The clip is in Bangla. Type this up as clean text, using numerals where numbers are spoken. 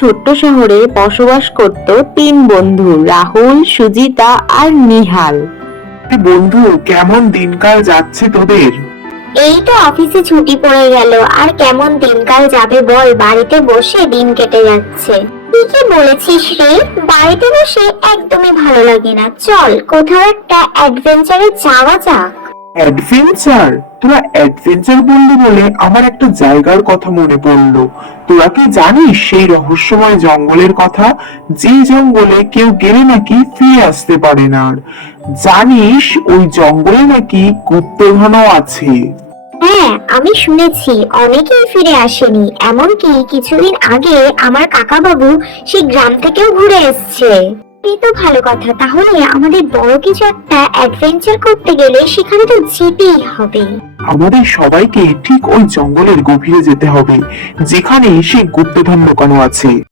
ছোট্ট শহরে বসবাস করত তিন বন্ধু, রাহুল, সুজিতা আর নিহাল। বন্ধু, কেমন দিনকাল যাচ্ছে তোদের? এই তো অফিসে ছুটি পড়ে গেল, আর কেমন দিনকাল যাবে বল, বাড়িতে বসে দিন কেটে যাচ্ছে। ঠিকই বলেছিস রে, বাড়িতে বসে একদমই ভালো লাগে না। চল কোথাও একটা অ্যাডভেঞ্চারে যাওয়া যাক। অ্যাডভেঞ্চার? তোরা অ্যাডভেঞ্চার বললি বলে আমার একটা জায়গার কথা মনে পড়লো। তোরা কি জানিস সেই রহস্যময় জঙ্গলের কথা, যে জঙ্গলে কেউ গেলে নাকি ফিরে আসতে পারে না? আর জানিস ওই জঙ্গলে নাকি গুপ্তধনও আছে। হ্যাঁ, আমি শুনেছি অনেকেই ফিরে আসেনি, এমনকি কিছুদিন আগে আমার কাকা বাবু সেই গ্রাম থেকেও ঘুরে এসেছে। এই তো ভালো কথা, তাহলে আমাদের বড় কিছু একটা অ্যাডভেঞ্চার করতে গেলে সেখানে তো যেতেই হবে। আমাদের সবাইকে ঠিক ওই জঙ্গলের গভীরে যেতে হবে, যেখানে সেই গুপ্তধন লুকানো আছে।